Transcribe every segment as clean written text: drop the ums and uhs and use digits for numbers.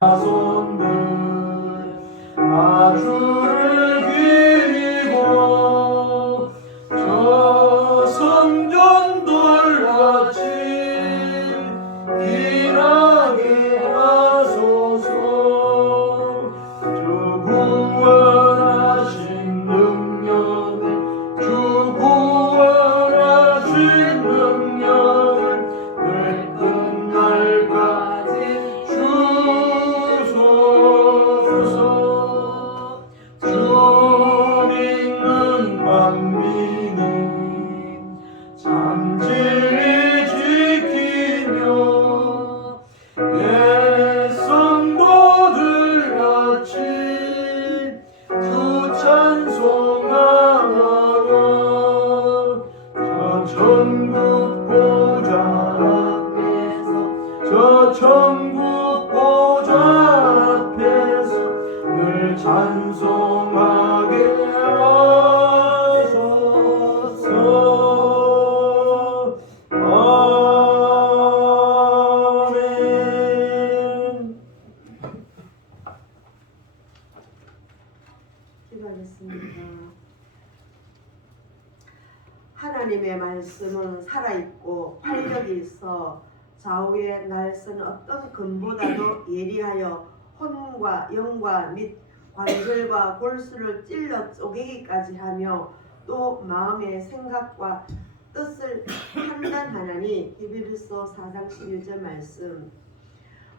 자손들 다 주를 기리고 저 성전 돌같이 일하게 하소서. 주 구원하신 능력을 주 구원하신 능력을 늘 끝날까지 주소서. 주 믿는 만민이 참 진리 지키며 예 성도들 같이 주 찬송하며 저 천국 보좌 앞에서 저 천국 보좌 앞에서 늘 찬송하게 하소서. 아멘. 기도하겠습니다. 하나님의 말씀은 살아있고 활력이 있어 좌우에 날선 어떤 금보다도 예리하여 혼과 영과 및 관절과 골수를 찔러 쪼개기까지 하며 또 마음의 생각과 뜻을 판단하나니. 히브리서 4장 11절 말씀.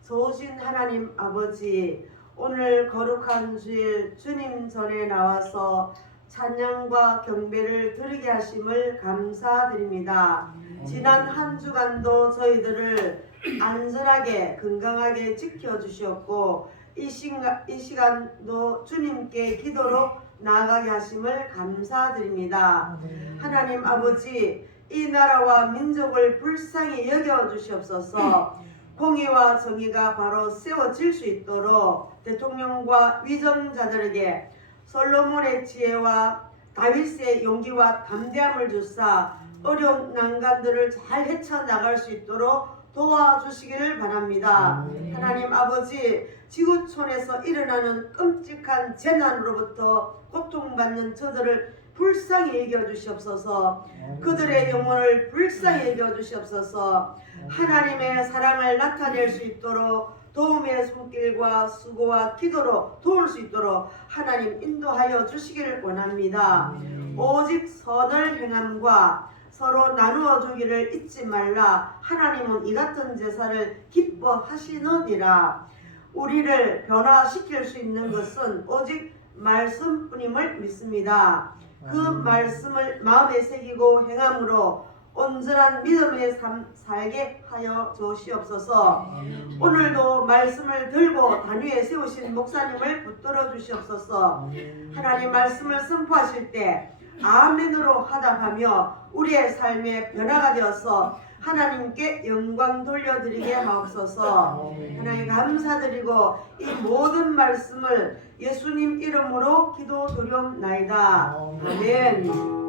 좋으신 하나님 아버지, 오늘 거룩한 주일 주님 전에 나와서 찬양과 경배를 드리게 하심을 감사드립니다. 지난 한 주간도 저희들을 안전하게 건강하게 지켜주셨고 이 시간도 주님께 기도로 나아가게 하심을 감사드립니다. 하나님 아버지, 이 나라와 민족을 불쌍히 여겨주시옵소서. 공의와 정의가 바로 세워질 수 있도록 대통령과 위정자들에게 솔로몬의 지혜와 다윗의 용기와 담대함을 주사 어려운 난관들을 잘 헤쳐나갈 수 있도록 도와주시기를 바랍니다. 하나님 아버지, 지구촌에서 일어나는 끔찍한 재난으로부터 고통받는 저들을 불쌍히 여겨주시옵소서. 그들의 영혼을 불쌍히 여겨주시옵소서. 하나님의 사랑을 나타낼 수 있도록 도움의 손길과 수고와 기도로 도울 수 있도록 하나님 인도하여 주시기를 원합니다. 오직 선을 행함과 서로 나누어 주기를 잊지 말라. 하나님은 이 같은 제사를 기뻐하시느니라. 우리를 변화시킬 수 있는 것은 오직 말씀뿐임을 믿습니다. 그 말씀을 마음에 새기고 행함으로 온전한 믿음의 삶 살게 하여 주시옵소서. 오늘도 말씀을 들고 단위에 세우신 목사님을 붙들어 주시옵소서. 하나님 말씀을 선포하실 때 아멘으로 하답하며 우리의 삶의 변화가 되어서 하나님께 영광 돌려드리게 하옵소서. 하나님 감사드리고 이 모든 말씀을 예수님 이름으로 기도드리옵나이다. 아멘.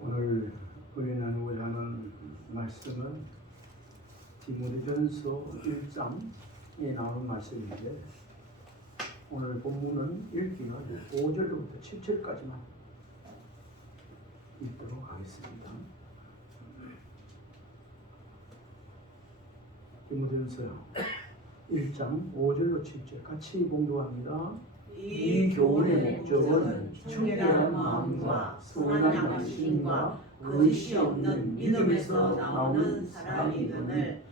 오늘 우리 나누고자 하는 말씀은 디모데전서 1장에 나오는 말씀인데, 오늘 본문은 읽기는 5절부터 7절까지만 읽도록 하겠습니다. 디모데전서 1장 5절로 7절 같이 봉독합니다. 이 교훈의 목적은 청결한 마음과 선한 양심과 거짓이 없는 믿음에서 나오는 사랑이거늘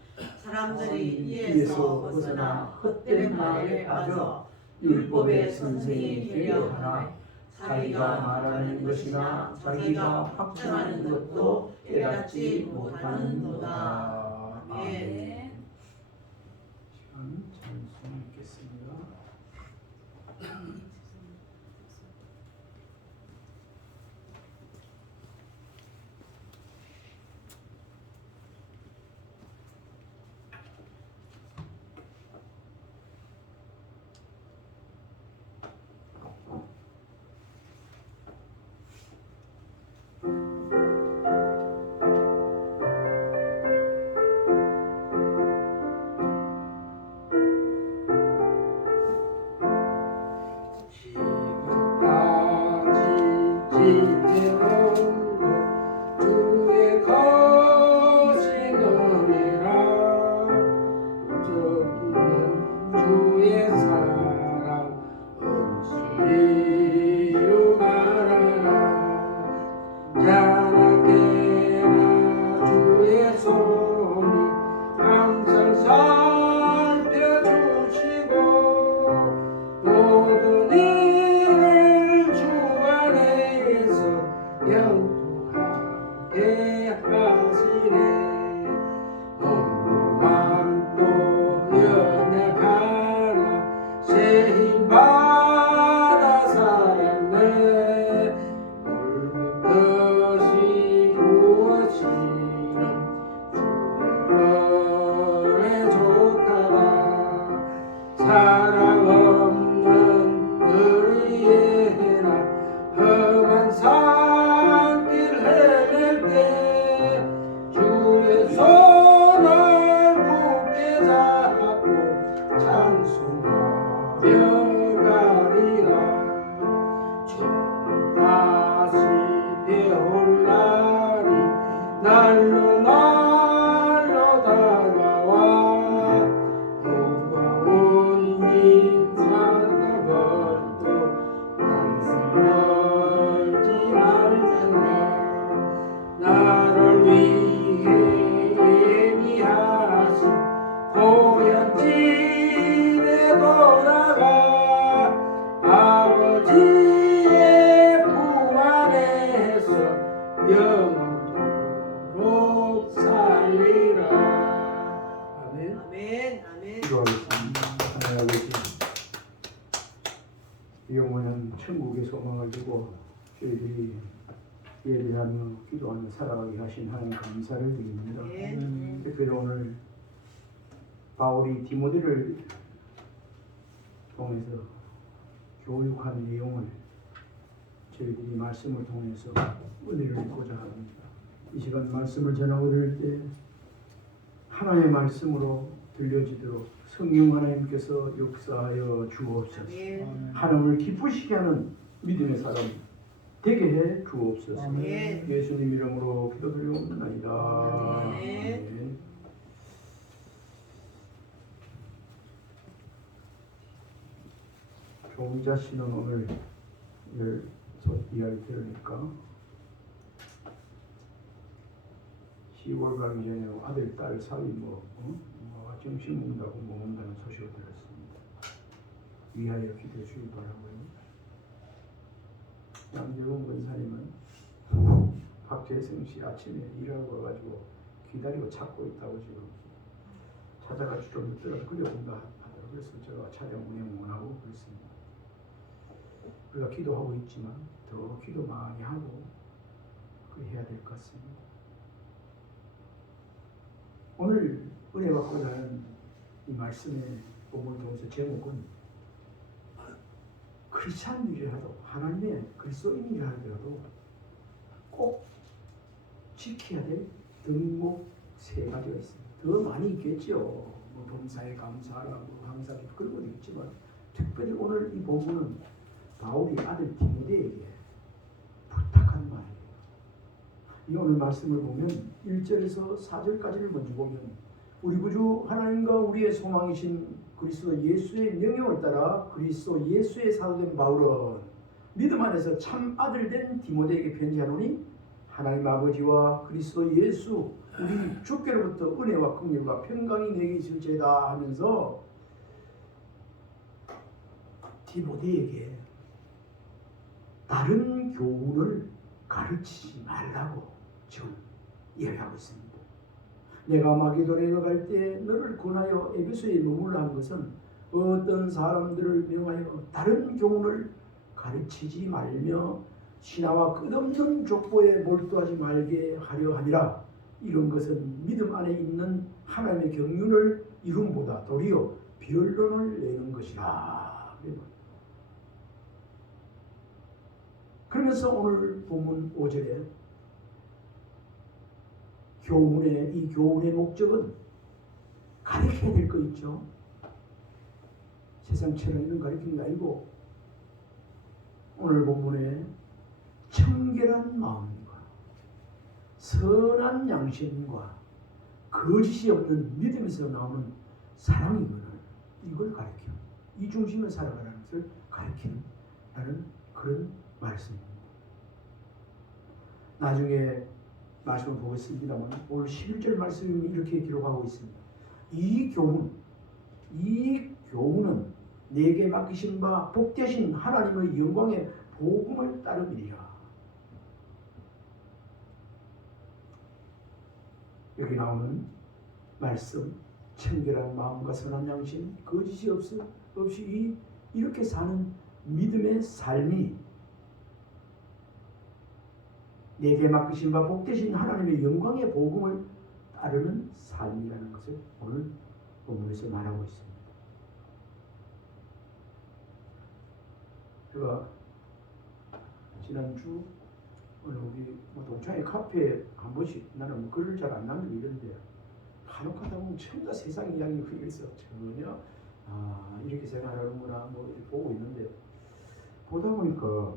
사람들이 이에서 벗어나 헛된 말에 빠져 율법의 선생이 되려 하나 자기가 말하는 것이나 자기가 확증하는 것도 깨닫지 못하는도다. 아멘. 시간 잘 읽겠습니다. 은혜 좋다가 사랑 없는 우리에게나 험한 산길 헤맬 때 주의 손을 굳게 잡고 찬송하며 가리라. 죄는 다시 배울 날이 날로 날로 다가와 무거운 짐 삼가버도 항상 멀지 말잖아. 나를 위해 예비하신 고향집에 돌아가 아버지의 품 안에서 영원토록 살리라. 아멘. 아멘. 아멘. 기도하겠습니다. 하나님 아버지, 이 영혼은 천국의 소망을 두고 저희들이 예배하며 기도하며 살아가게 하신 하나님 감사를 드립니다. 아멘. 특별히 오늘 바울이 디모데를 통해서 교육한 내용을 저희들이 말씀을 통해서 은혜를 얻고자 합니다. 이 시간 말씀을 전하고 들을 때 하나님의 말씀으로 들려지도록 성령 하나님께서 역사하여 주옵소서. 아멘. 하나님을 기쁘시게 하는 믿음의 사람 되게 해 주옵소서. 아멘. 예수님 이름으로 기도드리옵나이다. 아멘. 아멘. 종자 씨는 오늘 이야기 들으니까 10월 가기 전에 아들 딸 사위 정신 먹는다고 못 온다는 소식을 들었습니다. 위하여 기도해 주길 바라고요. 양재원 권사님은 박재성 씨 아침에 일하고 와가지고 기다리고 찾고 있다고 지금 찾아가지고 좀 늦더라도 그려본다 하더라고요. 그래서 제가 촬영 운영하고 그랬습니다. 우리가 기도하고 있지만 더 기도 많이 하고 그래 해야 될 것 같습니다. 오늘 은혜 받고자 하는 이 말씀의 본문을 통해서 제목은 크리스찬이라도 하나님의 그리스도인이라 하더라도 꼭 지켜야 될 등목 3가지가 있습니다. 더 많이 있겠죠. 뭐 범사에 감사하라고 항상 그런 것도 있지만 특별히 오늘 이 본문은 바울이 아들 디모데에게 부탁한 말이에요. 이 오늘 말씀을 보면 1절에서 4절까지를 먼저 보면 우리 구주 하나님과 우리의 소망이신 그리스도 예수의 명령을 따라 그리스도 예수의 사도된 바울은 믿음 안에서 참 아들 된 디모데에게 편지하노니 하나님 아버지와 그리스도 예수 우리 주께로부터 은혜와 긍휼과 평강이 내게 있을지어다 하면서 디모데에게 다른 교훈을 가르치지 말라고 지금 이야기하고 있습니다. 내가 마게도냐에 갈 때 너를 권하여 에베소에 머물라 한 것은 어떤 사람들을 명하여 다른 교훈을 가르치지 말며 신하와 끝없는 족보에 몰두하지 말게 하려 함이라. 이런 것은 믿음 안에 있는 하나님의 경륜을 이rum보다 도리어 변론을 내는 것이라. 그러면서 오늘 본문 5절에 이 교훈의 목적은 가르쳐야 될 거 있죠. 세상처럼 있는 가르치는 게 아니고 오늘 본문에 청결한 마음과 선한 양심과 거짓이 없는 믿음에서 나오는 사랑이거든. 이걸 가르쳐. 이 중심에 살아가라는 것을 가르치는 그런 말씀입니다. 나중에 말씀을 보겠습니다만 오늘 11절 말씀이 이렇게 기록하고 있습니다. 이 교훈은 내게 맡기신 바 복되신 하나님의 영광의 복음을 따름이니라. 여기 나오는 말씀, 청결한 마음과 선한 양심, 거짓이 없이 이렇게 사는 믿음의 삶이 내게 맡기신 바 복되신 하나님의 영광의 복음을 따르는 삶이라는 것을 오늘 본문에서 말하고 있습니다. 제가 지난주 오늘 우리 동창회 카페에 한 번씩 나는 뭐 글을 잘 안 남기고 이런데 간혹 하다 보면 전부 다 세상 이야기 그리겠어. 전혀 이렇게 생각하는구나 뭐 이렇게 보고 있는데 보다 보니까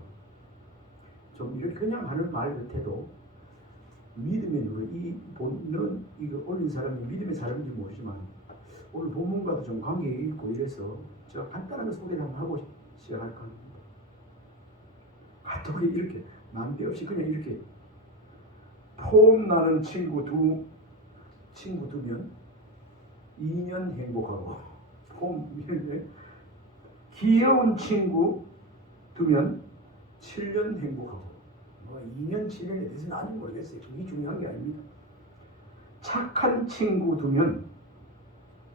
좀 이렇게 그냥 하는 말 같아도 믿음의 눈으로 이 본는 이거 올린 사람이 믿음의 사람인지 모르지만 오늘 본문과도 좀 관계가 있고 이래서 제가 간단한 소개를 한번 하고 시작할까 합니다. 가뜩이 이렇게 난데없이 그냥 이렇게 폼 나는 친구 두면 2년 행복하고 폼 귀여운 친구 두면 7년 행복하고 2년 7년에 대해서는 아직 모르겠어요. 그게 중요한 게 아닙니다. 착한 친구 두면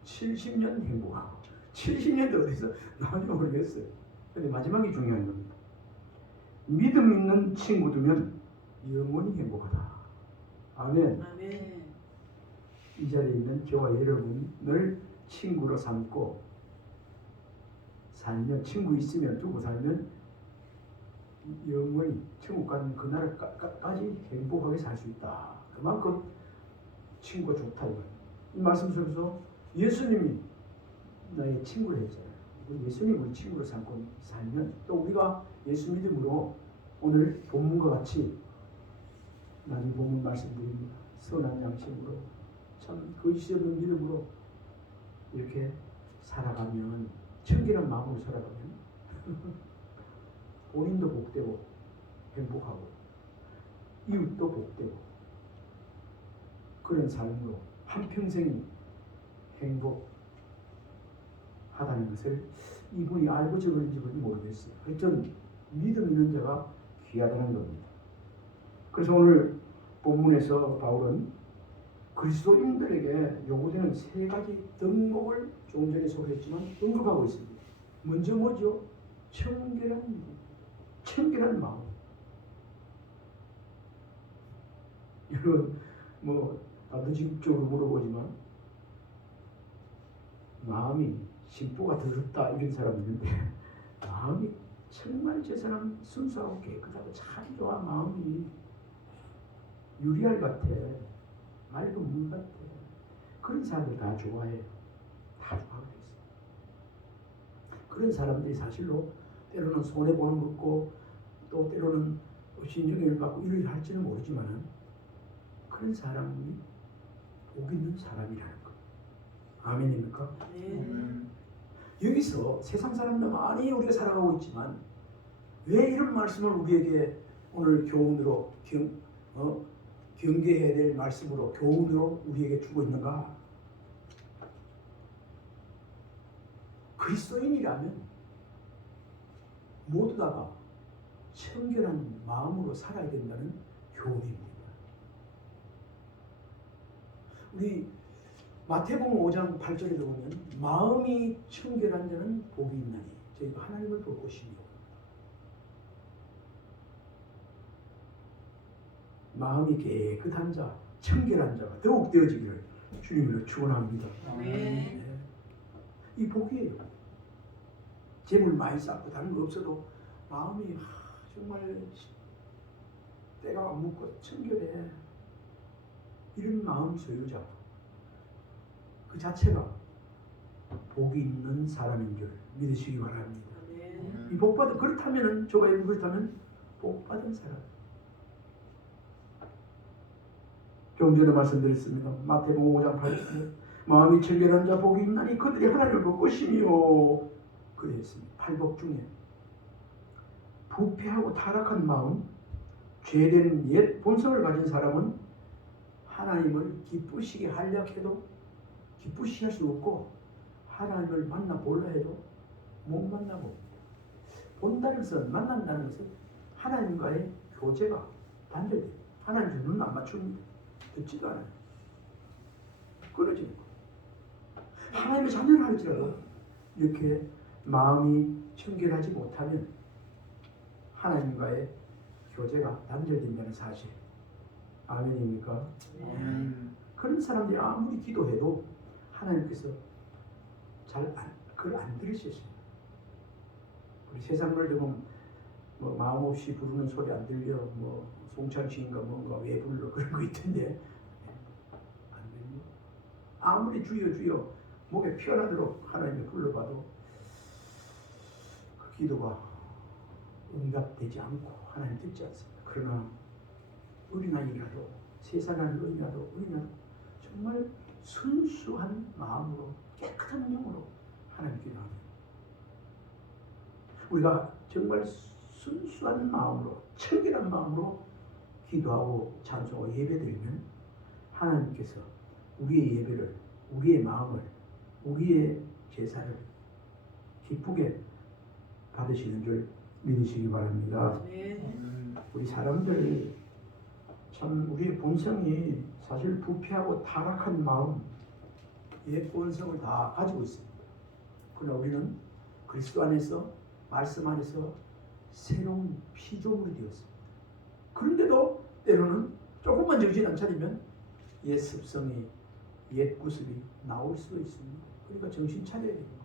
70년 행복하고 70년도 어디서 나오는지 모르겠어요. 근데 마지막이 중요한 겁니다. 믿음 있는 친구 두면 영원히 행복하다. 아멘. 아멘. 이 자리에 있는 저와 여러분을 친구로 삼고 살면 친구 있으면 두고 살면 영원히 천국 가는 그날까지 행복하게 살 수 있다. 그만큼 친구가 좋다 이거예요. 이 말씀 속에서 예수님이 나의 친구를 했잖아요. 예수님을 친구로 삼고 살면 또 우리가 예수 믿음으로 오늘 본문과 같이 나중에 본문 말씀드립니다. 선한 양심으로 참 거짓이 없는 믿음으로 이렇게 살아가면 청결한 마음으로 살아가면 본인도 복되고 행복하고 이웃도 복되고 그런 삶으로 한평생이 행복하다는 것을 이분이 알고 적은지 모르겠어요. 하여튼 믿음 있는 자가 귀하다는 겁니다. 그래서 오늘 본문에서 바울은 그리스도인들에게 요구되는 3가지 덕목을 조금 전에 소개했지만 언급하고 있습니다. 먼저 뭐죠? 청결한 마음. 여러분 뭐 단도직입적으로 물어보지만 마음이 심보가 더럽다 이런 사람 있는데 마음이 정말 저 사람 순수하고 깨끗하고 참 좋아. 마음이 유리알 같아. 맑은 물 같아. 그런 사람들 다 좋아해요. 다 좋아하고 있어요. 그런 사람들이 사실로 때로는 손해보는 것 같고 또 때로는 신경을 받고 일을 할지는 모르지만 그런 사람이 복 있는 사람이라는 거. 아멘입니까? 네. 여기서 세상 사람들 많이 우리가 살아가고 있지만 왜 이런 말씀을 우리에게 오늘 교훈으로 경계해야 될 말씀으로 교훈으로 우리에게 주고 있는가? 그리스도인이라면 모두 다가 청결한 마음으로 살아야 된다는 교훈입니다. 우리 마태복음 5장 8절에 보면 마음이 청결한 자는 복이 있나니 저희가 하나님을 볼 것이며 마음이 깨끗한 자, 청결한 자가 더욱 되어지기를 주님으로 축원합니다. 아멘. 네. 이 복이에요. 재물 많이 쌓고 다른 거 없어도 마음이 정말 때가 묻고 청결해. 이런 마음 소유자 그 자체가 복이 있는 사람인 줄 믿으시기 바랍니다. 아멘. 이 복받은 그렇다면은 저와 여러분 그렇다면 복받은 사람. 좀 전에 말씀드렸습니다. 마태복음 5장 8절 마음이 청결한 자 복이 있나니 그들이 하나님을 볼 것이며 그랬습니다. 8복 중에 부패하고 타락한 마음, 죄된 옛 본성을 가진 사람은 하나님을 기쁘시게 하려 해도 기쁘시게 할 수 없고 하나님을 만나보려 해도 못 만나고 본다는 것은 만난다는 것은 하나님과의 교제가 단절돼요. 하나님께 눈 안 맞춥니다. 듣지도 않아요. 끊어지는 거예요. 하나님의 자녀를 할지라도 이렇게 마음이 청결하지 못하면 하나님과의 교제가 단절된다는 사실. 아멘입니까? 그런 사람들이 아무리 기도해도 하나님께서 그걸 안 들으셨어요. 우리 세상 노래 보면 뭐 마음 없이 부르는 소리 안 들려, 뭐 송창식인가 뭔가 왜 불러 그런 거 있던데 안 들려. 아무리 주여 주여 목에 피어나도록 하나님을 불러봐도 그 기도가 응답되지 않고 하나님 듣지 않습니다. 그러나 어린아이라도 세상을 어린아이라도 정말 순수한 마음으로 깨끗한 영으로 하나님 기도합니다. 우리가 정말 순수한 마음으로 청결한 마음으로 기도하고 찬송하고 예배드리면 하나님께서 우리의 예배를, 우리의 마음을, 우리의 제사를 기쁘게 받으시는 줄 믿으시기 바랍니다. 아멘. 우리 사람들 참 우리의 본성이 사실 부패하고 타락한 마음, 옛 본성을 다 가지고 있습니다. 그러나 우리는 그리스도 안에서, 말씀 안에서 새로운 피조물이 되었습니다. 그런데도 때로는 조금만 정신 안 차리면 옛 습성이, 옛 구습이 나올 수도 있습니다. 그러니까 정신 차려야 되는 거예요.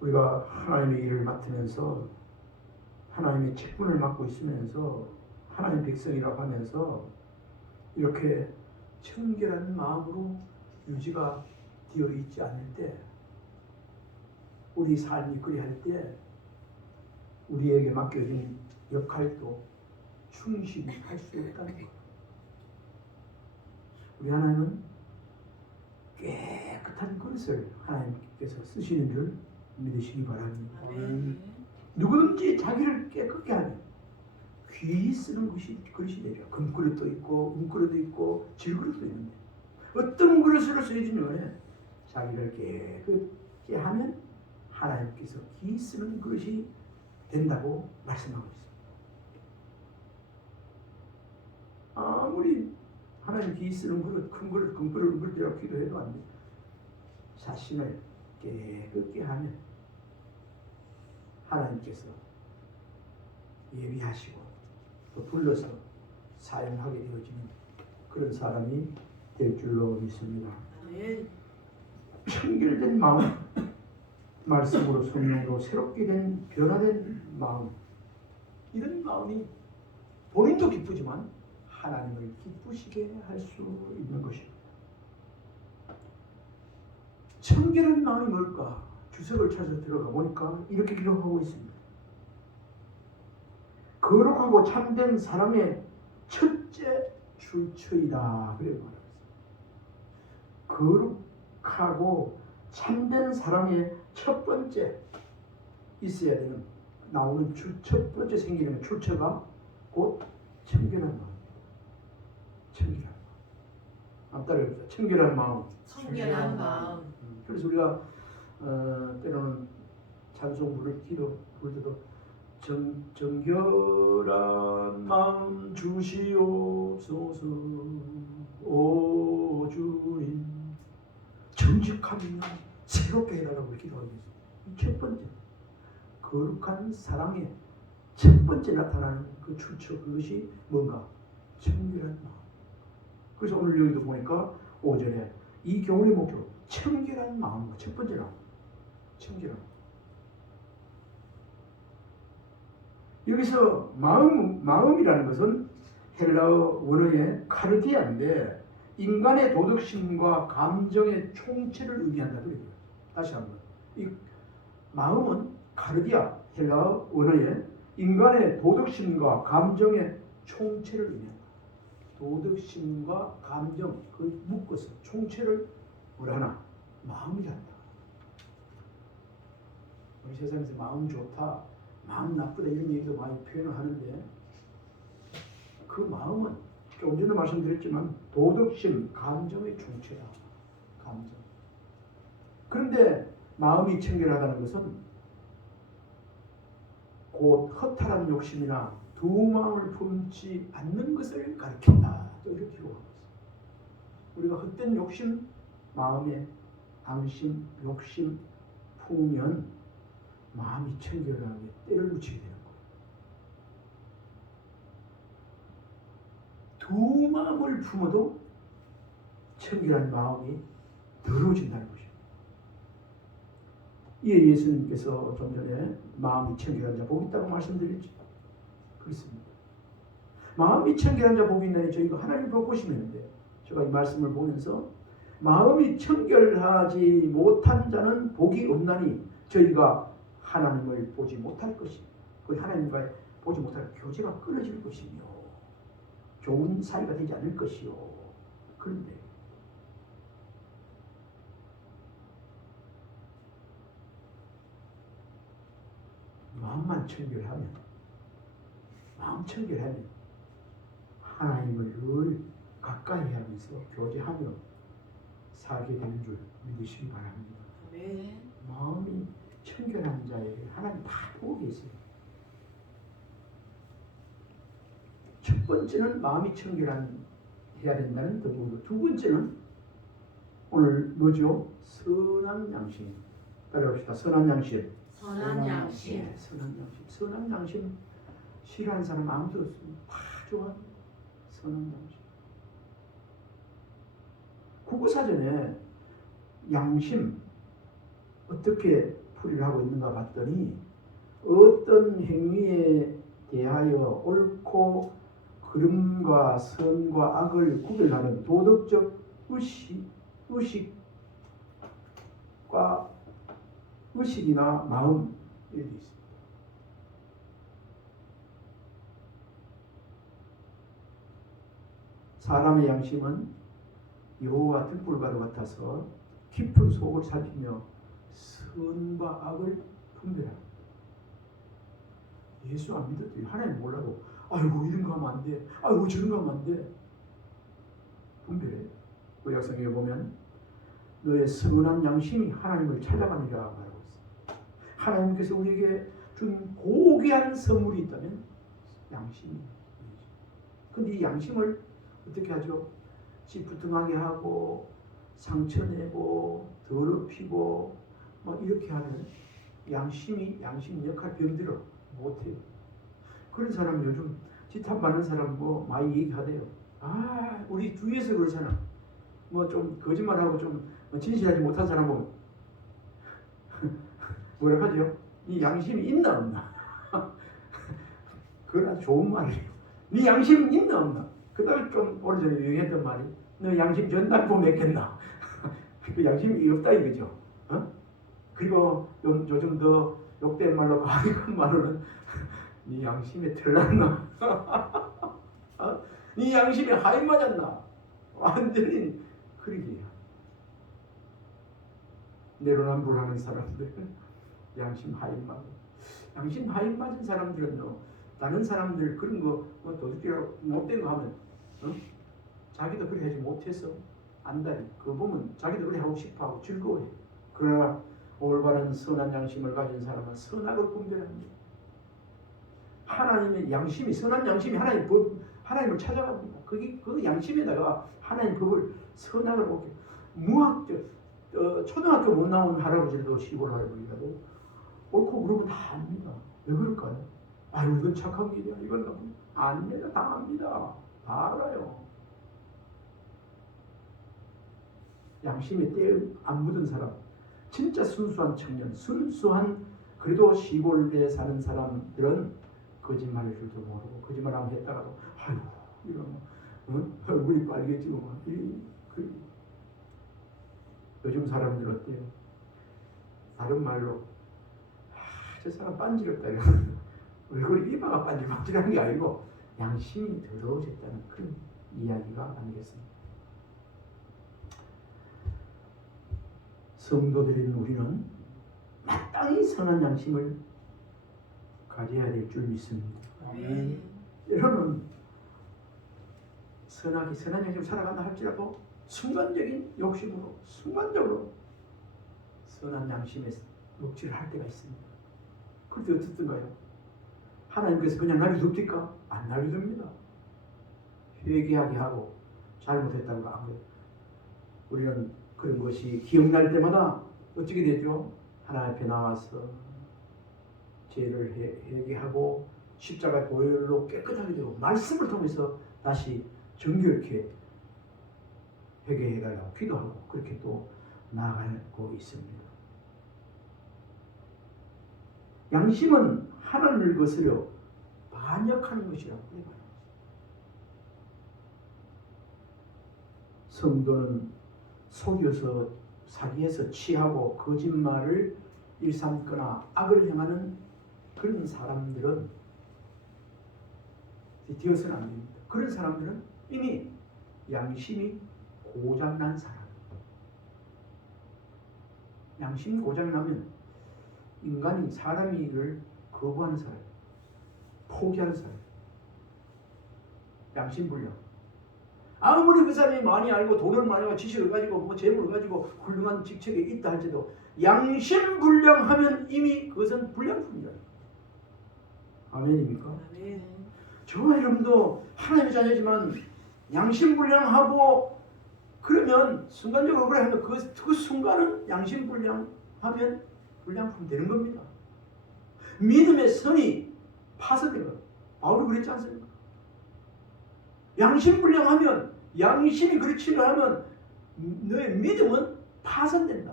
우리가 하나님의 일을 맡으면서 하나님의 직분을 맡고 있으면서 하나님 백성이라고 하면서 이렇게 청결한 마음으로 유지가 되어 있지 않을 때, 우리 삶이 그리할 때 우리에게 맡겨진 역할도 충실히 할 수 없다는 것. 우리 하나님은 깨끗한 그릇을 하나님께서 쓰시는 줄 믿으시기 바랍니다. 아멘. 누구든지 자기를 깨끗게 하면 귀히 쓰는 그릇이 되죠. 금그릇도 있고 은그릇도 있고 질그릇도 있는데 어떤 그릇으로 쓰여지는 간에 자기를 깨끗게 하면 하나님께서 귀히 쓰는 그릇이 된다고 말씀하고 있습니다. 아무리 하나님 귀히 쓰는 그릇, 큰 그릇, 금그릇, 은그릇이라고 기도해도 안 돼요. 자신을 깨끗게 하면 하나님께서 예비하시고 또 불러서 사용하게 되어지는 그런 사람이 될 줄로 믿습니다. 아멘. 청결된 마음, 말씀으로 성령으로 새롭게 된 변화된 마음, 이런 마음이 본인도 기쁘지만 하나님을 기쁘시게 할 수 있는 것입니다. 청결한 마음이 뭘까? 주석을 찾아 들어가 보니까 이렇게 기록하고 있습니다. 거룩하고 참된 사랑의 첫째 출처이다. 그래 말합니다. 거룩하고 참된 사랑의 첫 번째 있어야 되는, 나오는 첫 번째 생기는 출처가 곧 청결한 마음. 청결한 마음. 따라해보자. 청결한 마음. 청결한 마음. 그래서 우리가 때로는 찬송 부를 때도 정결한 마음 주시옵소서 오 주님, 정직한 영 새롭게 해달라고 기도하고 있습니다. 첫 번째 거룩한 사랑의 첫 번째 나타나는 그 출처, 그것이 뭔가 청결한 마음. 그래서 오늘 여기도 보니까 5절에 이 교훈의 목적 청결한 마음과 첫 번째 나옵니다. 청결한 마음. 여기서 마음이라는 것은 헬라어 원어의 카르디아인데 인간의 도덕심과 감정의 총체를 의미한다고 그래요. 다시 한번, 이 마음은 카르디아, 헬라어 원어의 인간의 도덕심과 감정의 총체를 의미한다. 도덕심과 감정, 그 묶어서 총체를 뭐라 하나? 마음이란다. 우리 세상에서 마음 좋다, 마음 나쁘다 이런 얘기도 많이 표현을 하는데 그 마음은 조금 전에 말씀드렸지만 도덕심, 감정의 총체다. 감정. 그런데 마음이 청결하다는 것은 곧 허탈한 욕심이나 두 마음을 품지 않는 것을 가리킨다. 이렇게 기록하고 있습니다. 우리가 헛된 욕심, 마음에 앙심, 욕심 품으면 마음이 청결하게 때를 붙이게 되는 거예요. 두 마음을 품어도 청결한 마음이 더러워진다는 것입니다. 이에 예수님께서 좀 전에 마음이 청결한 자 복이 있다고 말씀드렸죠. 그렇습니다. 마음이 청결한 자 복이 있나니 저희가 하나님을 보시는데 제가 이 말씀을 보면서 마음이 청결하지 못한 자는 복이 없나니 저희가 하나님을 보지 못할 것이며 그 하나님과 보지 못할 교제가 끊어질 것이며 좋은 사이가 되지 않을 것이요. 그런데 마음만 청결하면 마음 청결하면 하나님을 늘 가까이 하면서 교제하며 살게 되는 줄 믿으시기 바랍니다. 네. 마음이 청결한 자에게 하나님 다 복이 있어요. 첫 번째는 마음이 청결한 해야 된다는 덕목이고 두 번째는 오늘 뭐죠? 선한 양심. 따라합시다. 선한 양심. 선한 양심. 네, 선한 양심. 선한 양심 싫어하는 사람 아무도 없습니다. 다 좋아합니다. 선한 양심. 국어사전에 양심 어떻게 풀이를 하고 있는가 봤더니 어떤 행위에 대하여 옳고 그름과 선과 악을 구별하는 도덕적 의식이나 마음에 되어 있습니다. 사람의 양심은 여호와 등불과도 같아서 깊은 속을 살피며 선과 악을 분별합니다. 예수 안 믿어도 하나님 몰라도 아이고 이런 거 하면 안 돼. 아이고 저런 거 하면 안 돼. 분별해. 구약성경에 보면 너의 선한 양심이 하나님을 찾아가느라 말하고 있습니다. 하나님께서 우리에게 준 고귀한 선물이 있다면 양심입니다. 근데 이 양심을 어떻게 하죠? 찌푸둥하게 하고 상처내고 더럽히고 막 이렇게 하면 양심 역할 병들어 못해요. 그런 사람 요즘 지탄 받는 사람 뭐 많이 얘기하대요. 아 우리 주위에서 그러잖아. 뭐 좀 거짓말하고 좀 진실하지 못한 사람 보면 뭐라 하죠? 이 양심이 있나 없나? 그건 아주 좋은 말이에요. 네 양심 있나 없나? 그 다음에 좀 오래전에 유행했던 말이 너 양심 전당포 맺겠나? 그 양심이 없다 이거죠. 어? 그리고 요즘 더 욕된 말로 가득한 말로는 네 양심에 털났나? 어? 네 양심에 하인 맞았나? 완전히 그러기야. 내로남불하는 사람들 양심 하인 맞고 양심 하인 맞은 사람들은요 다른 사람들 그런 거 도둑질하고 못된 거 하면 자기도 그래 하지 못해서 안달이 그거 보면 자기도 그래 하고 싶어하고 즐거워해. 그러나 올바른 선한 양심을 가진 사람은 선악을 분별합니다. 하나님의 양심이 선한 양심이 하나님을 찾아갑니다. 그 양심에다가 하나님 법을 선악을 먹게 초등학교 못 나온 할아버지도 시골 할아버지라도 옳고 그르면 다 압니다. 왜 그럴까요? 아유 이건 착한 길이야 이건 나쁜 아닙니다. 다 압니다. 다 알아요. 양심에 때 안 묻은 사람 진짜 순수한 청년 순수한 그래도 시골에 사는 사람들은 거짓말을 줄도 모르고 거짓말하면 했다가도 아유 이러면 얼굴이 빨개지고 요즘 사람들 어때요? 다른 말로 저 사람 빤지럽다 이러면 얼굴이 이마가 반질반질한 게 아니고 양심이 더러워졌다는 그런 이야기가 아니겠습니까? 성도들인 우리는 마땅히 선한 양심을 가져야 될 줄 믿습니다. 네. 여러분 선한 양심을 살아간다 할지라도 순간적인 욕심으로 순간적으로 선한 양심에 녹취를 할 때가 있습니다. 그럴 때 어떻든가요? 하나님께서 그냥 날려둡니까? 안 날려둡니다. 회개하게 하고 잘못했다고 안 그래요. 우리는 그런 것이 기억날 때마다 어떻게 되죠? 하나님 앞에 나와서 죄를 회개하고 십자가 보혈로 깨끗하게 되고 말씀을 통해서 다시 정결케 회개해달라고 기도하고 그렇게 또 나아가고 있습니다. 양심은 하나님을 거스려 반역하는 것이라고 말합니다. 성도는 속여서 사기해서 취하고 거짓말을 일삼거나 악을 행하는 그런 사람들은 되어서는 안 됩니다. 그런 사람들은 이미 양심이 고장난 사람. 양심이 고장나면 인간이 사람이 일을 거부하는 사람, 포기하는 사람, 양심불량. 아무리 그 사람이 많이 알고 돈을 많이 가지고 지식을 가지고 뭐 재물을 가지고 훌륭한 직책에 있다 할지라도 양심불량하면 이미 그것은 불량품이다. 아멘입니까? 아멘. 저와 여러분도 하나님의 자녀지만 양심불량하고 그러면 순간적으로 그래 하면 그 순간은 양심불량하면 불량품 되는 겁니다. 믿음의 선이 파손되고 바울이 그랬지 않습니까? 양심불량하면 양심이 그렇지 않으면 너의 믿음은 파손된다.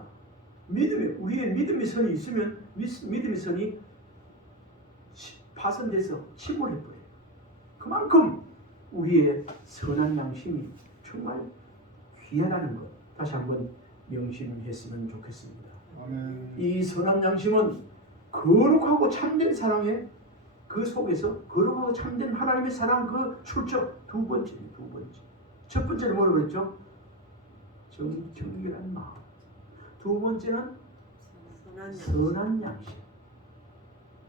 우리의 믿음의 선이 있으면 믿음의 선이 파손돼서 침몰해버려요. 그만큼 우리의 선한 양심이 정말 귀하다는 것 다시 한번 명심했으면 좋겠습니다. 이 선한 양심은 거룩하고 참된 사랑의 그 속에서 거룩하고 참된 하나님의 사랑 그 출처 두 번째. 첫 번째는 뭐라고 그랬죠? 정결한 마음. 두 번째는 선한 양심.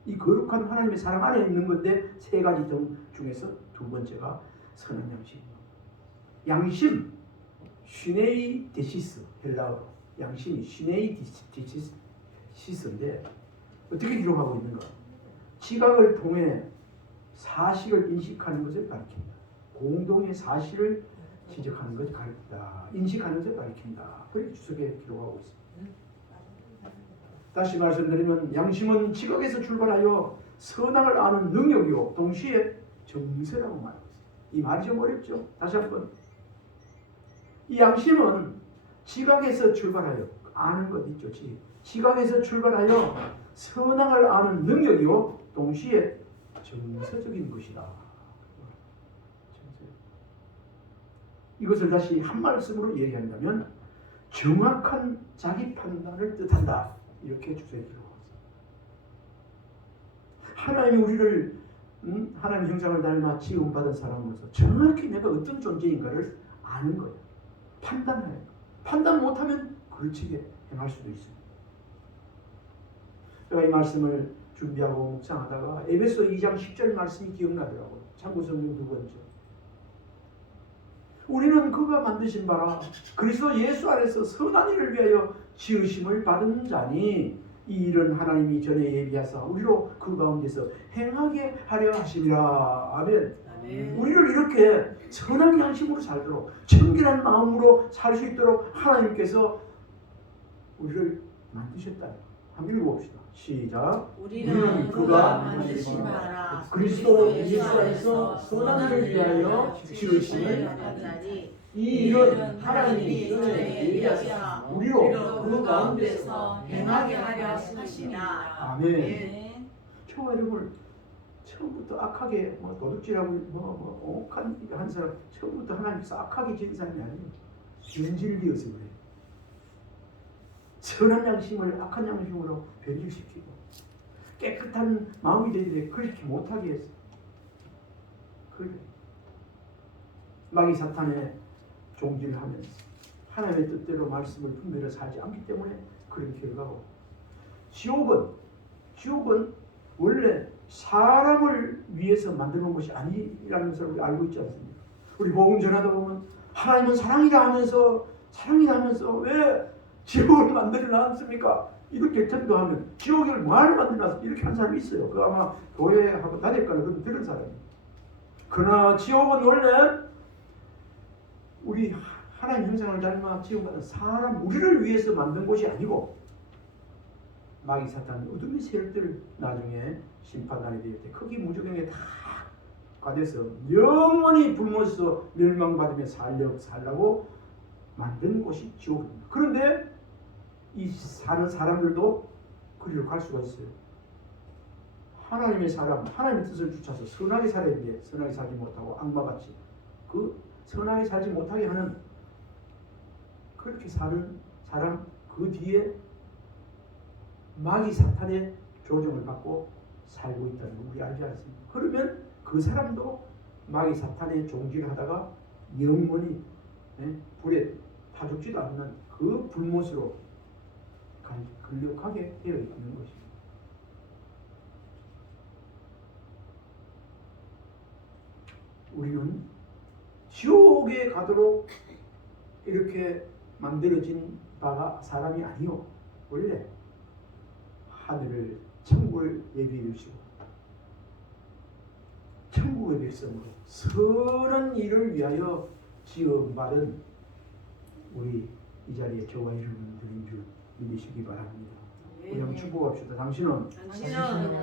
이 거룩한 하나님의 사랑 안에 있는 건데 세 가지 등 중에서 두 번째가 선한 양심입니다. 양심, 슈네이 데시스 헬라어로 양심이 슈네이 데시스인데 어떻게 기록하고 있는가? 지각을 통해 사실을 인식하는 것을 가리킨다. 공동의 사실을 지적하는 것을 가리킨다. 인식하는 것을 가리킨다. 그렇게 주석에 기록하고 있습니다. 다시 말씀드리면 양심은 지각에서 출발하여 선악을 아는 능력이요 동시에 정서라고 말하고 있습니다. 이 말이 좀 어렵죠? 다시 한번 이 양심은 지각에서 출발하여 아는 것 있죠. 지각에서 출발하여 선악을 아는 능력이요 동시에 정서적인 것이다. 이것을 다시 한 말씀으로 얘기한다면 정확한 자기 판단을 뜻한다. 이렇게 주석에 기록하고 있습니다. 하나님이 우리를 하나님의 형상을 닮아 지음받은 사람으로서 정확히 내가 어떤 존재인가를 아는 거예요. 판단해야 해요. 판단 못하면 거치게 행할 수도 있습니다. 제가 이 말씀을 준비하고 묵상하다가 에베소 2장 10절 말씀이 기억나더라고요. 참고성경 두 번째. 우리는 그가 만드신 바라 그리스도 예수 안에서 선한 일을 위하여 지으심을 받은 자니 이 일은 하나님이 전에 예비하사 우리로 그 가운데서 행하게 하려 하심이라. 아멘. 우리를 이렇게 선한 양심으로 살도록 정결한 마음으로 살 수 있도록 하나님께서 우리를 만드셨다. 한번 읽어봅시다. 시작. 우리는 그가 만드신 바라 그리스도 예수 안에서 선한 일을 위하여 지으심을 받은 자니 이 일은 하나님이 전에 예비하사 우리로 그 가운데서 행하게 하려 하심이라. 아멘. 저와 여러분 처음부터 악하게 도둑질하고 옥한 한 사람 처음부터 하나님께서 악하게 지은 사람이 아니에요. 변질되어서 그래요. 선한 양심을 악한 양심으로 변질시키고 깨끗한 마음이 되는데 그렇게 못하게 했어요. 그래. 마귀 사탄의 종질을 하면서 하나님의 뜻대로 말씀을 분별해 살지 않기 때문에 그런 결과고 지옥은 원래 사람을 위해서 만들어놓은 것이 아니라는 것을 우리 알고 있지 않습니까? 우리 복음 전하다 보면 하나님은 사랑이라 하면서 왜 지옥을 만들어 놨습니까? 이렇게 ten도하면 지옥을 뭐하러 만들어 놨습니까? 이렇게 한 사람이 있어요. 그 아마 교회하고 다녔거나 그런 들은 사람이에요. 그러나 지옥은 원래 우리 하나님 형상을 닮아 지음받은 사람 우리를 위해서 만든 곳이 아니고 마귀 사탄 어둠의 세력들 나중에 심판날이 될 때 거기 무조건에 다 가돼서 영원히 불못에서 멸망받으며 살라고 만든 곳이 지옥입니다. 그런데 이 사는 사람들도 그리로 갈 수가 있어요. 하나님의 사람, 하나님의 뜻을 주차해서 선하게 살아야 돼. 선하게 살지 못하고 악마같이 그 선하게 살지 못하게 하는 그렇게 사는 사람 그 뒤에 마귀 사탄의 조종을 받고 살고 있다는 걸 우리 알지 않습니까? 그러면 그 사람도 마귀 사탄의 종지를 하다가 영원히 불에 타 죽지도 않는 그 불못으로 근력하게 되어 있는 것입니다. 우리는 지옥에 가도록 이렇게 만들어진 바가 사람이 아니요. 원래 하늘을 천국을 예비해 주시고 천국의 백성으로 선한 일을 위하여 지음받은 우리 이 자리에 저와 이름을 드린 줄 믿으시기 바랍니다. 우리 한번 축복합시다. 당신은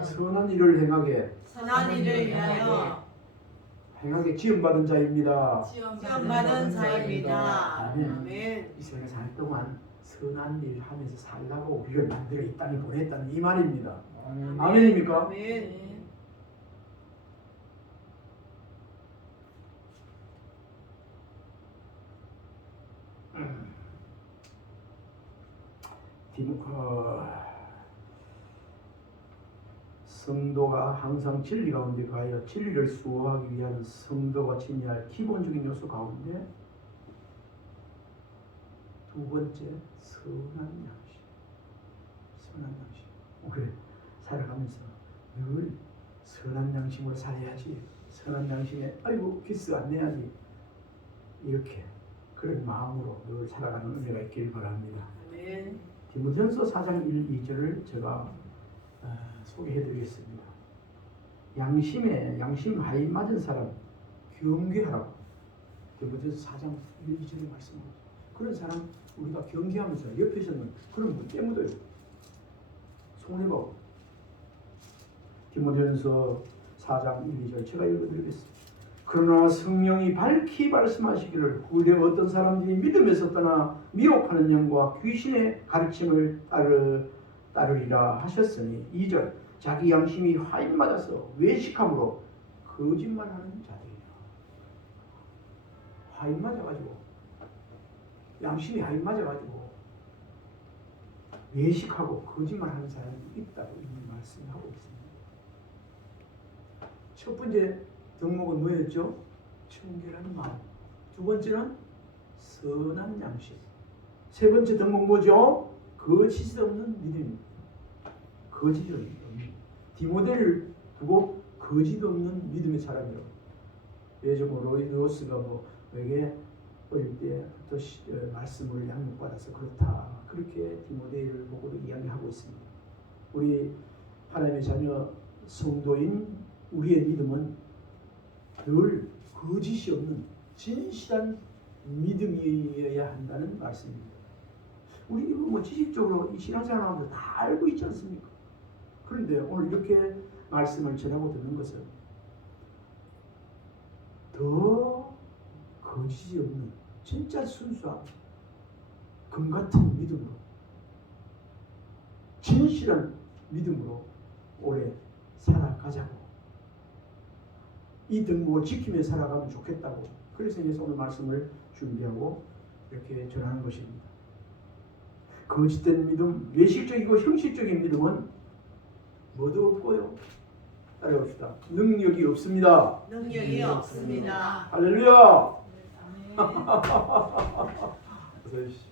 선한 일을 행하게 선한 일을 위하여 지음받은 자입니다. 지원받은 자입니다. 아멘. 아멘. 이 세상에 살 동안 선한 일 하면서 살라고 우리를 만들어 이 땅에 보냈다는 이 말입니다. 아멘입니까? 아멘. 성도가 항상 진리 가운데 가여 진리를 수호하기 위한 성도가 지녀야 할 기본적인 요소 가운데 두 번째 선한 양심. 선한 양심. 그래 살아가면서 늘 선한 양심으로 살아야지. 선한 양심에 아이고 기스 안 내야지. 이렇게 그런 마음으로 늘 살아가는 은혜가 있길 바랍니다. 아멘. 디모데전서 4장 1, 2절을 제가 소개해드리겠습니다. 양심 하인 맞은 사람 경계하라고. 디모데전서 4장 1, 2절의 말씀입니다. 그런 사람 우리가 경계하면서 옆에서는 그런 분 깨묻어요. 손해보고. 디모데전서 4장 1, 2절 제가 읽어드리겠습니다. 그러나 성령이 밝히 말씀하시기를 후대 어떤 사람들이 믿음에서 떠나 미혹하는 영과 귀신의 가르침을 따르리라 하셨으니 2절 자기 양심이 화인 맞아서 외식함으로 거짓말하는 자들이라. 화인 맞아가지고 양심이 화인 맞아가지고 외식하고 거짓말하는 사람이 있다고 이미 말씀하고 있습니다. 첫 번째 덕목은 뭐였죠? 청결한 마음. 두 번째는 선한 양심. 세 번째 덕목 뭐죠? 거짓 없는 믿음입니다. 거짓 없는 믿음. 디모데를 두고 거짓 없는 믿음의 사람이라고. 예전 로이드 로스가 에게 어릴 때부터 말씀을 양육받아서 그렇다. 그렇게 디모데를 보고도 이야기하고 있습니다. 우리 하나님의 자녀 성도인 우리의 믿음은 늘 거짓이 없는 진실한 믿음이어야 한다는 말씀입니다. 우리 이거 지식적으로 이 신앙생활하면서 다 알고 있지 않습니까? 그런데 오늘 이렇게 말씀을 전하고 듣는 것은 더 거짓이 없는 진짜 순수한 금 같은 믿음으로 진실한 믿음으로 오래 살아가자고. 이 덕목을 지키며 살아가면 좋겠다고. 그래서 오늘 말씀을 준비하고 이렇게 전하는 것입니다. 거짓된 믿음, 외식적이고 형식적인 믿음은 뭐도 없고요. 따라합시다. 능력이 없습니다. 능력이 없습니다. 할렐루야. 아멘. 어서 오십시오.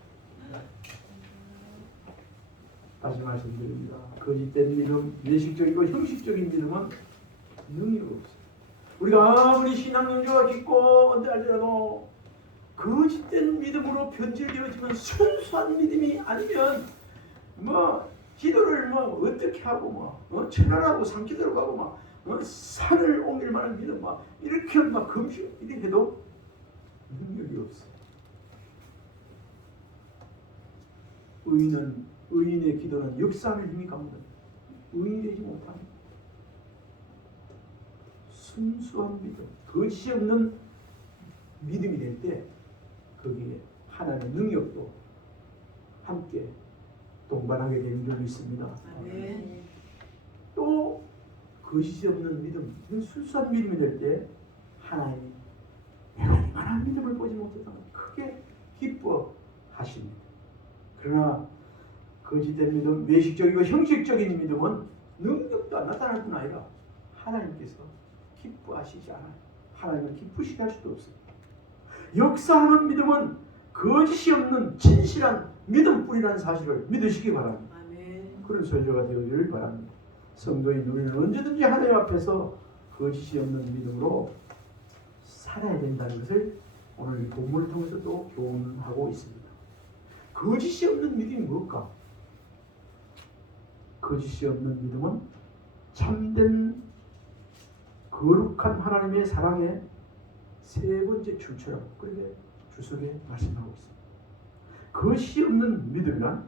다시 말씀드립니다. 거짓된 믿음, 외식적이고 형식적인 믿음은 능력이 없습니다. 우리가 아무리 신앙 연주가 깊고 언제 할지라도 거짓된 믿음으로 변질되어지면 순수한 믿음이 아니면 기도를 어떻게 하고 천안하고 산기도를 가고 산을 옮길 만한 믿음 이렇게 금식 이렇게 해도 능력이 없어. 의인은 의인의 기도는 역사하는 힘이 강합니다. 의인이 되지 못합니다. 순수한 믿음, 거짓이 없는 믿음이 될 때 거기에 하나님의 능력도 함께 동반하게 되는 줄 믿습니다. 아멘. 또 거짓이 없는 믿음, 순수한 믿음이 될 때 하나님이 내가 이만한 믿음을 보지 못했다 크게 기뻐하십니다. 그러나 거짓된 믿음, 외식적이고 형식적인 믿음은 능력도 안 나타날 뿐 아니라 하나님께서 기뻐하시지 않아요. 하나님은 기쁘시게 할 수도 없어요. 역사하는 믿음은 거짓이 없는 진실한 믿음뿐이라는 사실을 믿으시기 바랍니다. 아멘. 그런 설교가 되어지를 바랍니다. 성도인 우리는 언제든지 하나님 앞에서 거짓이 없는 믿음으로 살아야 된다는 것을 오늘 이 본문을 통해서 또 교훈하고 있습니다. 거짓이 없는 믿음이 뭘까? 거짓이 없는 믿음은 참된 거룩한 하나님의 사랑의 세 번째 출처라고 그렇게 주석에 말씀하고 있습니다. 거짓이 없는 믿음이란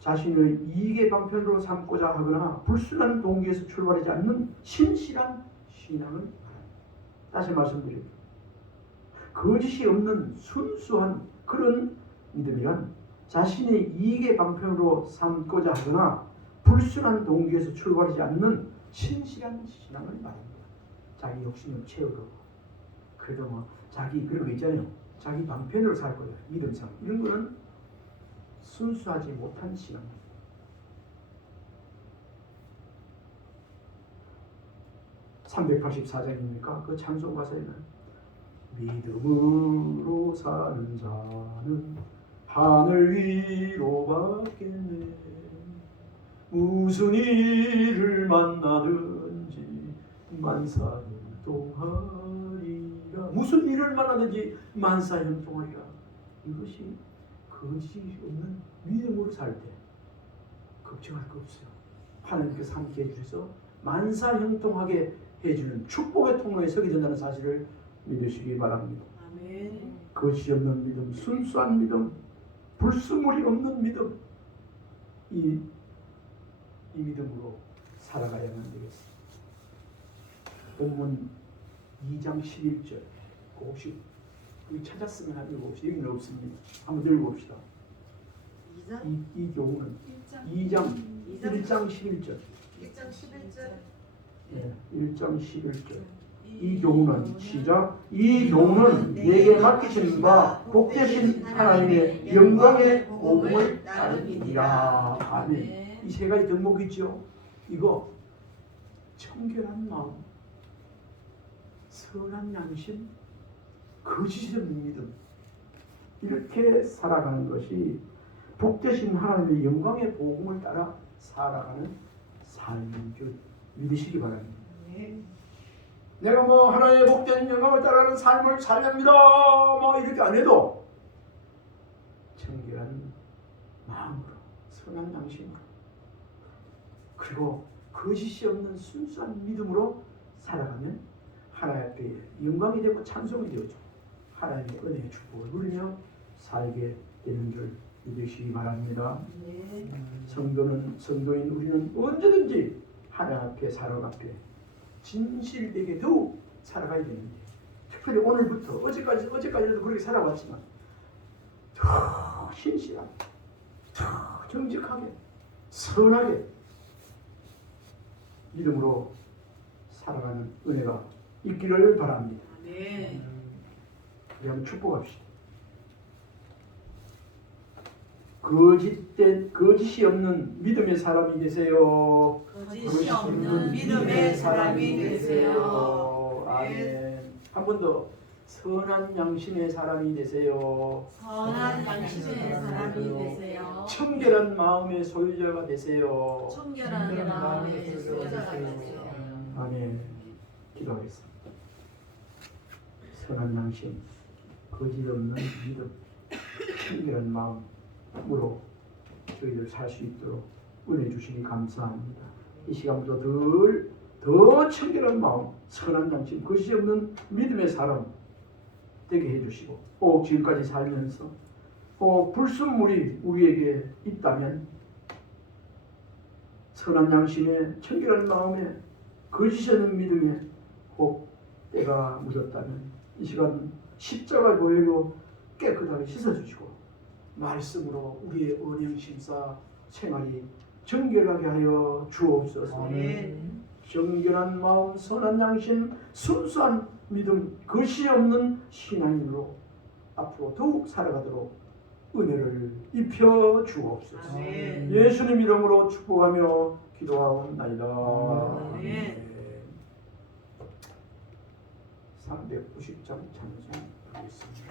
자신의 이익의 방편으로 삼고자 하거나 불순한 동기에서 출발하지 않는 신실한 신앙을 말합니다. 다시 말씀드립니다. 거짓이 없는 순수한 그런 믿음이란 자신의 이익의 방편으로 삼고자 하거나 불순한 동기에서 출발하지 않는 신실한 신앙을 말합니다. 자기 욕심을 채우고 그래도 뭐 자기 그런 거 있잖아요. 자기 방편으로 살 거예요. 믿음상 이런 거는 순수하지 못한 신앙. (384장입니까) 그 찬송 가사에는 믿음으로 사는 자는 하늘 위로 받겠네. 무슨 일을 만나든지 만사형통하리라. 무슨 일을 만나든지 만사형통하리라. 이것이 거짓이 없는 믿음으로 살 때 걱정할 거 없어요. 하나님께서 함께 해주셔서 만사형통하게 해주는 축복의 통로에 서게 된다는 사실을 믿으시기 바랍니다. 아멘. 거짓이 없는 믿음, 순수한 믿음, 불순물이 없는 믿음, 이 믿음으로 살아가야만 되겠습니다. 본문 2장 11절 혹시 여기 찾았으면 한번 읽어봅시다. 여기는 없습니다. 한번 읽어봅시다. 이 교훈은 1장 11절 1장 11절. 네, 1장 11절 이 교훈은 시작. 이 교훈은 내게 맡기신 바 복되신 하나님의 영광의 복음을 따릅니다. 아멘. 이 세 가지 덕목이 있죠. 이거 청결한 마음, 선한 양심, 거짓이 없는 믿음, 이렇게 살아가는 것이 복되신 하나님의 영광의 복음을 따라 살아가는 삶인 줄 믿으시기 바랍니다. 내가 뭐 하나님의 복된 영광을 따라가는 삶을 살렵니다 뭐 이렇게 안 해도 청결한 마음으로 선한 양심으로 그리고 거짓이 없는 순수한 믿음으로 살아가면 하나님 앞에 영광이 되고 찬송이 되어죠. 하나님의 은혜의 축복을 누리며 살게 되는 줄 믿으시기 바랍니다. 성도인 우리는 언제든지 하나님 앞에 사랑 앞에 진실되게 더욱 살아가야 되는데 특별히 오늘부터 어제까지도 그렇게 살아왔지만 더 신실하게 더 정직하게 선하게 믿음으로 살아가는 은혜가 있기를 바랍니다. 아멘. 우리 한번 축복합시다. 거짓이 없는 믿음의 사람이 되세요. 거짓이 없는 믿음의 사람이 되세요. 아멘. 한 번 더 선한 양심의 사람이 되세요. 선한 양심의 사람이 되세요. 청결한 마음의 소유자가 되세요. 청결한 마음의 소유자가 되세요. 아멘. 기도하겠습니다. 선한 양심, 거짓 없는 믿음, 청결한 마음으로 저희들 살 수 있도록 은혜 주시니 감사합니다. 이 시간부터 더 청결한 마음, 선한 양심, 거짓 없는 믿음의 사람 되게 해주시고 꼭 지금까지 살면서 불순물이 우리에게 있다면 선한 양심에 청결한 마음에 거짓 없는 믿음에 혹 때가 묻었다면 이 시간 십자가 보혈로 깨끗하게 씻어주시고 말씀으로 우리의 언행심사 생활이 정결하게 하여 주옵소서. 아멘. 정결한 마음, 선한 양심, 순수한 믿음, 거짓 없는 신앙인으로 앞으로 더욱 살아가도록 은혜를 입혀 주옵소서. 아멘. 예수님 이름으로 축복하며 기도하옵나이다. 아멘. 390장 찬송하겠습니다.